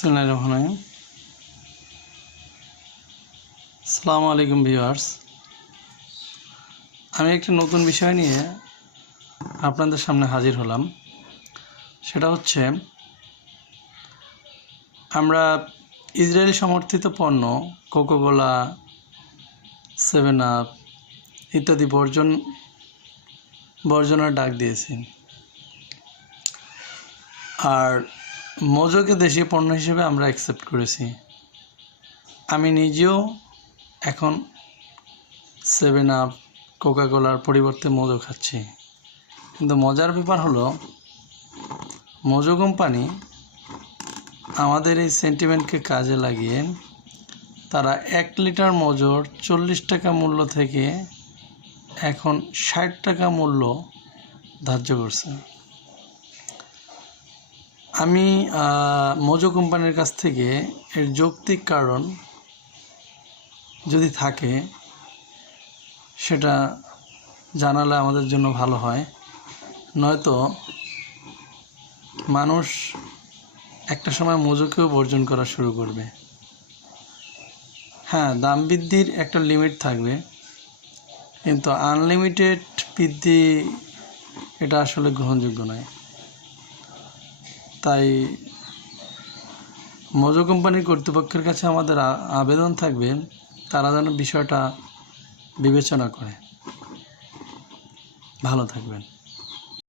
বিসমিল্লাহির রহমানির রহিম। আসসালামু আলাইকুম ভিউয়ার্স, আমি একটি নতুন বিষয় নিয়ে আপনাদের সামনে হাজির হলাম। সেটা হচ্ছে আমরা ইসরায়েল সমর্থিত পণ্য কোকাকোলা, 7 আপ ইত্যাদি বর্জনের ডাক দিয়েছি, আর মোজোকে দেশীয় পণ্য হিসেবে আমরা অ্যাকসেপ্ট করেছি। আমি নিজেও এখন 7 আপ কোকাকোলার পরিবর্তে মোজো খাচ্ছি। কিন্তু মজার ব্যাপার হলো, মোজো কোম্পানি আমাদের এই সেন্টিমেন্টকে কাজে লাগিয়ে তারা 1 লিটার মোজোর 40 টাকা মূল্য থেকে এখন 60 টাকা মূল্য ধার্য করছে। আমি মোজো কোম্পানির কাছ থেকে এর যৌক্তিক কারণ যদি থাকে সেটা জানালে আমাদের জন্য ভালো হয়, নয়তো মানুষ একটা সময় মোজোকেও বর্জন করা শুরু করবে। হ্যাঁ, দাম বৃদ্ধির একটা লিমিট থাকবে, কিন্তু আনলিমিটেড বৃদ্ধি এটা আসলে গ্রহণযোগ্য নয়। তাই মোজো কোম্পানির কর্তৃপক্ষের কাছে আমাদের আবেদন থাকবে, তারা যেন বিষয়টা বিবেচনা করে। ভালো থাকবেন।